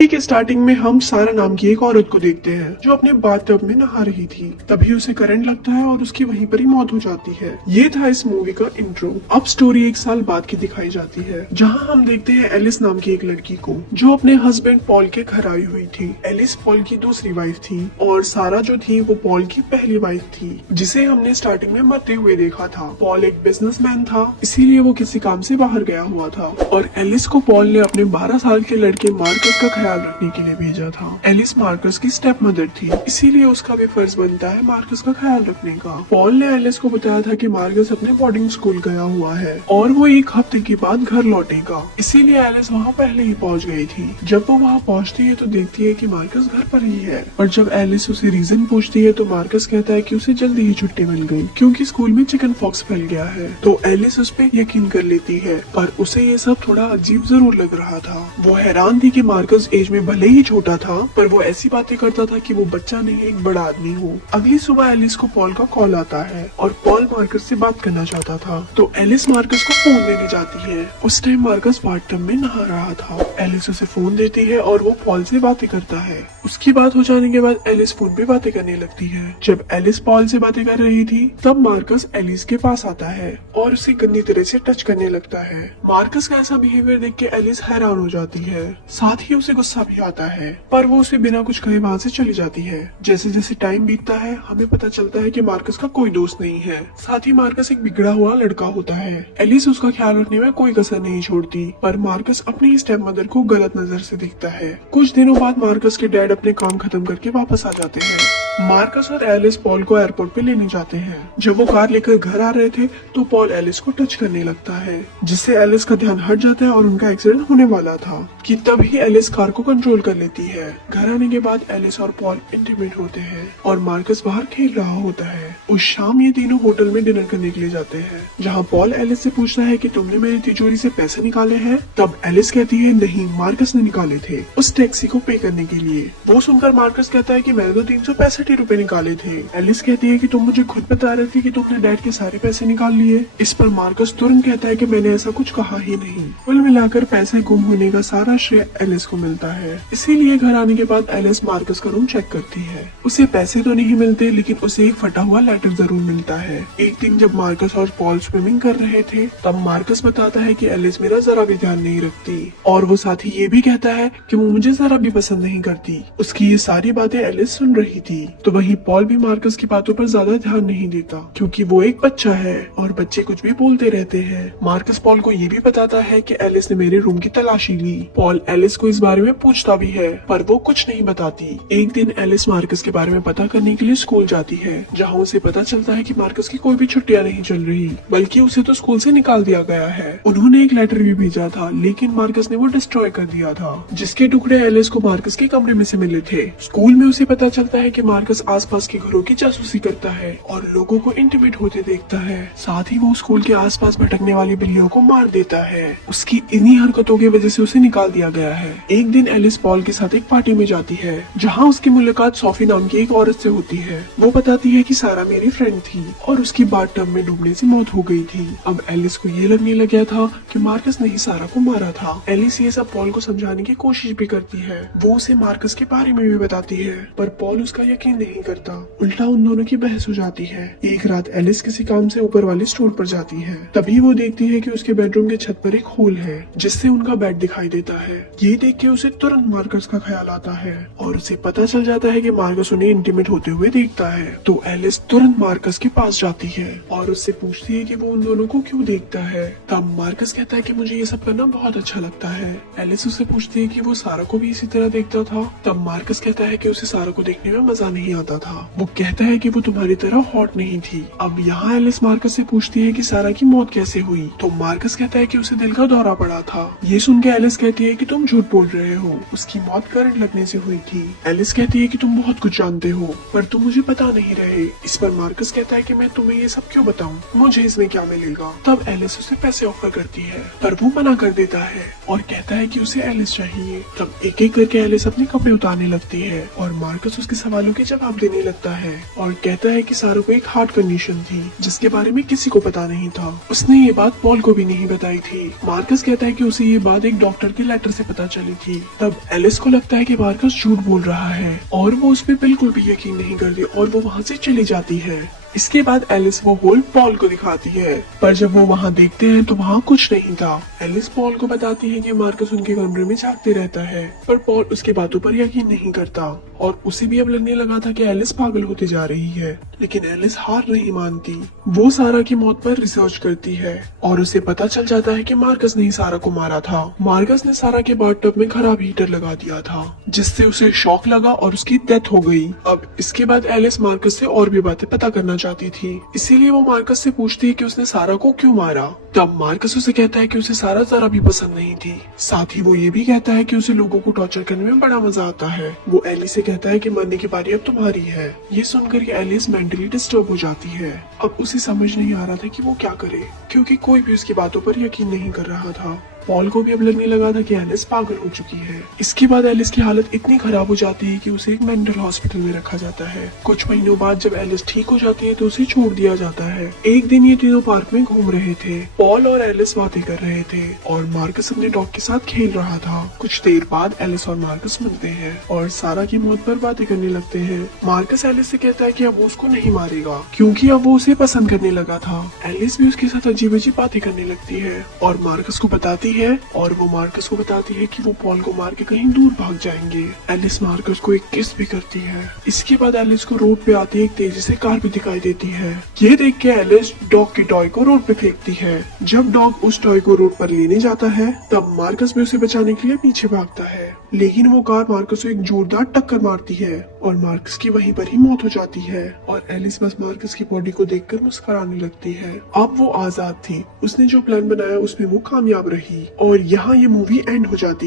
के स्टार्टिंग में हम सारा नाम की एक औरत को देखते हैं जो अपने बाथटब में नहा रही थी। तभी उसे करंट लगता है और उसकी वहीं पर ही मौत हो जाती है। ये था इस मूवी का इंट्रो। अब स्टोरी एक साल बाद की दिखाई जाती है, जहां हम देखते हैं एलिस नाम की एक लड़की को जो अपने हस्बैंड पॉल के घर आई हुई थी। एलिस पॉल की दूसरी वाइफ थी और सारा जो थी वो पॉल की पहली वाइफ थी, जिसे हमने स्टार्टिंग में मरते हुए देखा था। पॉल एक बिजनेसमैन था, इसीलिए वो किसी काम से बाहर गया हुआ था और एलिस को पॉल ने अपने 12 साल के लड़के मार्कस का ख्याल रखने के लिए भेजा था। एलिस मार्कस की स्टेप मदर थी, इसीलिए उसका भी फर्ज बनता है मार्कस का ख्याल रखने का। पॉल ने एलिस को बताया था कि मार्कस अपने बोर्डिंग स्कूल गया हुआ है और वो एक हफ्ते के बाद घर लौटेगा, इसीलिए एलिस वहाँ पहले ही पहुँच गई थी। जब वो वहाँ पहुँचती है तो देखती है कि मार्कस घर पर ही है, और जब एलिस उसे रीजन पूछती है तो मार्कस कहता है कि उसे जल्दी ही छुट्टी मिल गई क्योंकि स्कूल में चिकन पॉक्स फैल गया है। तो एलिस उस पर यकीन कर लेती है, पर उसे ये सब थोड़ा अजीब जरूर लग रहा था। वो हैरान थी कि मार्कस एज में भले ही छोटा था, पर वो ऐसी बातें करता था कि वो बच्चा नहीं एक बड़ा आदमी हो। अगली सुबह एलिस को पॉल का कॉल आता है और पॉल मार्कस से बात करना चाहता था, तो एलिस मार्कस को फोन देने जाती है। उस टाइम मार्कस बाथटब में नहा रहा था। एलिस उसे फोन देती है और वो पॉल से बातें करता है। उसकी बात हो जाने के बाद एलिस फोन पे बातें करने लगती है। जब एलिस पॉल से बातें कर रही थी तब मार्कस एलिस के पास आता है और उसे गंदी तरह से टच करने लगता है। मार्कस का ऐसा बिहेवियर देख के एलिस हैरान हो जाती है, साथ ही उसे गुस्सा भी आता है, पर वो उसे बिना कुछ कहे वहाँ से चली जाती है। जैसे जैसे टाइम बीतता है हमें पता चलता है कि मार्कस का कोई दोस्त नहीं है, साथ ही मार्कस एक बिगड़ा हुआ लड़का होता है। एलिस उसका ख्याल रखने में कोई कसर नहीं छोड़ती, पर मार्कस अपनी स्टेप मदर को गलत नजर से देखता है। कुछ दिनों बाद मार्कस के डैड अपने काम खत्म करके वापस आ जाते हैं। मार्कस और एलिस पॉल को एयरपोर्ट पे लेने जाते हैं। जब वो कार लेकर घर आ रहे थे तो पॉल एलिस को टच करने लगता है, जिससे एलिस का ध्यान हट जाता है और उनका एक्सीडेंट होने वाला था कि तभी एलिस कार को कंट्रोल कर लेती है। घर आने के बाद एलिस और पॉल इंटीमेट होते हैं और मार्कस बाहर खेल रहा होता है। उस शाम ये तीनों होटल में डिनर करने के लिए जाते हैं, जहाँ पॉल एलिस से पूछता है कि तुमने मेरी तिजोरी से पैसे निकाले हैं। तब एलिस कहती है नहीं, मार्कस ने निकाले थे उस टैक्सी को पे करने के लिए। वो सुनकर मार्कस कहता है कि मैंने तो 365 रुपए निकाले थे। एलिस कहती है कि तुम मुझे खुद बता रही थी कि तुमने डैड के सारे पैसे निकाल लिए। इस पर मार्कस तुरंत कहता है कि मैंने ऐसा कुछ कहा ही नहीं। कुल मिलाकर पैसे गुम होने का सारा श्रेय एलिस को मिलता है। इसीलिए घर आने के बाद एलिस मार्कस का रूम चेक करती है। उसे पैसे तो नहीं मिलते, लेकिन उसे एक फटा हुआ लेटर जरूर मिलता है। एक दिन जब मार्कस और पॉल स्विमिंग कर रहे थे तब मार्कस बताता है कि एलिस मेरा जरा भी ध्यान नहीं रखती, और वो साथ ही ये भी कहता है कि वो मुझे जरा भी पसंद नहीं करती। उसकी ये सारी बातें एलिस सुन रही थी। तो वहीं पॉल भी मार्कस की बातों पर ज्यादा ध्यान नहीं देता क्योंकि वो एक बच्चा है और बच्चे कुछ भी बोलते रहते हैं। मार्कस पॉल को ये भी बताता है कि एलिस ने मेरे रूम की तलाशी ली। पॉल एलिस को इस बारे में पूछता भी है, पर वो कुछ नहीं बताती। एक दिन एलिस मार्कस के बारे में पता करने के लिए स्कूल जाती है, जहाँ उसे पता चलता है कि मार्कस की कोई भी छुट्टियां नहीं चल रही, बल्कि उसे तो स्कूल से निकाल दिया गया है। उन्होंने एक लेटर भी भेजा था, लेकिन मार्कस ने वो डिस्ट्रॉय कर दिया था, जिसके टुकड़े एलिस को मार्कस के कमरे में से मिले थे। स्कूल में उसे पता चलता है कि मार्कस आसपास के घरों की जासूसी करता है और लोगों को इंटीमेट होते देखता है। साथ ही वो स्कूल के आसपास भटकने वाली बिल्लियों को मार देता है। उसकी इन्हीं हरकतों की वजह से उसे निकाल दिया गया है। एक दिन एलिस पॉल के साथ एक पार्टी में जाती है, जहाँ उसकी मुलाकात सोफी नाम की एक औरत से होती है। वो बताती है कि सारा मेरी फ्रेंड थी और उसकी बाथटब में डूबने से मौत हो गई थी। अब एलिस को ये लगने लग गया था कि मार्कस ने ही सारा को मारा था। एलिस ये सब पॉल को समझाने की कोशिश भी करती है। वो उसे मार्कस के बारे में भी बताती है, पर पॉल उसका यकीन नहीं करता। उल्टा उन दोनों की बहस हो जाती है। एक रात एलिस किसी काम से ऊपर वाले स्टोर पर जाती है। तभी वो देखती है कि उसके बेडरूम के छत पर एक होल है, जिससे उनका बेड दिखाई देता है। ये देख के उसे तुरंत मार्कस का ख्याल आता है और उसे पता चल जाता है कि मार्कस उन्हें इंटीमेट होते हुए देखता है। तो एलिस तुरंत मार्कस के पास जाती है और उससे पूछती है कि वो उन दोनों को क्यों देखता है। तब मार्कस कहता है कि मुझे ये सब करना बहुत अच्छा लगता है। एलिस उससे पूछती है कि वो सारा को भी इसी तरह देखता था। तब मार्कस कहता है कि उसे सारा को देखने में मजा नहीं आता था। वो कहता है कि वो तुम्हारी तरह हॉट नहीं थी। अब यहाँ एलिस मार्कस से पूछती है कि सारा की मौत कैसे हुई। तो मार्कस कहता है कि उसे दिल का दौरा पड़ा था। ये सुन के एलिस कहती है कि तुम झूठ बोल रहे हो, उसकी मौत करंट लगने से हुई थी। एलिस कहती है कि तुम बहुत कुछ जानते हो, पर तुम मुझे बता नहीं रहे। इस पर मार्कस कहता है कि मैं तुम्हें ये सब क्यों बताऊं, मुझे इसमें क्या मिलेगा। तब एलिस उसे पैसे ऑफर करती है, पर वो मना कर देता है और कहता है कि उसे एलिस चाहिए। तब एक एक करके एलिस अपने कपड़े उतारने लगती है और मार्कस उसके सवालों के जवाब देने लगता है और कहता है कि सारा को एक हार्ट कंडीशन थी जिसके बारे में किसी को पता नहीं था। उसने ये बात पॉल को भी नहीं बताई थी। मार्कस कहता है कि उसे ये बात एक डॉक्टर के लेटर से पता चली थी। तब एलिस को लगता है कि मार्कस झूठ बोल रहा है और वो उस पर बिल्कुल भी यकीन नहीं करती और वो वहाँ से चली जाती है। इसके बाद एलिस वो होल पॉल को दिखाती है, पर जब वो वहाँ देखते हैं तो वहाँ कुछ नहीं था। एलिस पॉल को बताती है कि मार्कस उनके कमरे में जागते रहता है, पर पॉल उसकी बातों पर यकीन नहीं करता और उसे भी अब लगने लगा था कि एलिस पागल होती जा रही है। लेकिन एलिस हार नहीं मानती। वो सारा की मौत पर रिसर्च करती है और उसे पता चल जाता है कि मार्कस ने ही सारा को मारा था। मार्कस ने सारा के बाथटब में खराब हीटर लगा दिया था जिससे उसे शॉक लगा और उसकी डेथ हो गई। अब इसके बाद एलिस मार्कस से और भी बातें पता करना चाहती थी, इसीलिए वो मार्कस से पूछती है कि उसने सारा को क्यों मारा। तब मार्कस उसे कहता है कि उसे सारा जरा भी पसंद नहीं थी। साथ ही वो ये भी कहता है कि उसे लोगों को टॉर्चर करने में बड़ा मजा आता है। वो एलिस से कहता है कि मरने की बारी अब तुम्हारी है। ये सुनकर के एलिस मेंटली डिस्टर्ब हो जाती है। अब उसे समझ नहीं आ रहा था कि वो क्या करे, क्योंकि कोई भी उसकी बातों पर यकीन नहीं कर रहा था। पॉल को भी अब लगने लगा था कि एलिस पागल हो चुकी है। इसके बाद एलिस की हालत इतनी खराब हो जाती है कि उसे एक मेंटल हॉस्पिटल में रखा जाता है। कुछ महीनों बाद जब एलिस ठीक हो जाती है तो उसे छोड़ दिया जाता है। एक दिन ये तीनों पार्क में घूम रहे थे। पॉल और एलिस बातें कर रहे थे और मार्कस अपने डॉग के साथ खेल रहा था। कुछ देर बाद एलिस और मार्कस मिलते हैं और सारा की मौत पर बातें करने लगते हैं। मार्कस एलिस से कहता है कि अब वो उसको नहीं मारेगा क्योंकि अब वो उसे पसंद करने लगा था। एलिस भी उसके साथ अजीब अजीब बातें करने लगती है और मार्कस को बताती है और वो मार्कस को बताती है कि वो पॉल को मार के कहीं दूर भाग जाएंगे। एलिस मार्कस को एक किस भी करती है। इसके बाद एलिस को रोड पे आती एक तेजी से कार भी दिखाई देती है। ये देख के एलिस डॉग के टॉय को रोड पे फेंकती है। जब डॉग उस टॉय को रोड पर लेने जाता है तब मार्कस भी उसे बचाने के लिए पीछे भागता है, लेकिन वो कार मार्कस को एक जोरदार टक्कर मारती है और मार्कस की वहीं पर ही मौत हो जाती है। और एलिस बस मार्कस की बॉडी को देखकर मुस्कुराने लगती है। अब वो आजाद थी। उसने जो प्लान बनाया उसमें वो कामयाब रही और यहाँ ये मूवी एंड हो जाती है।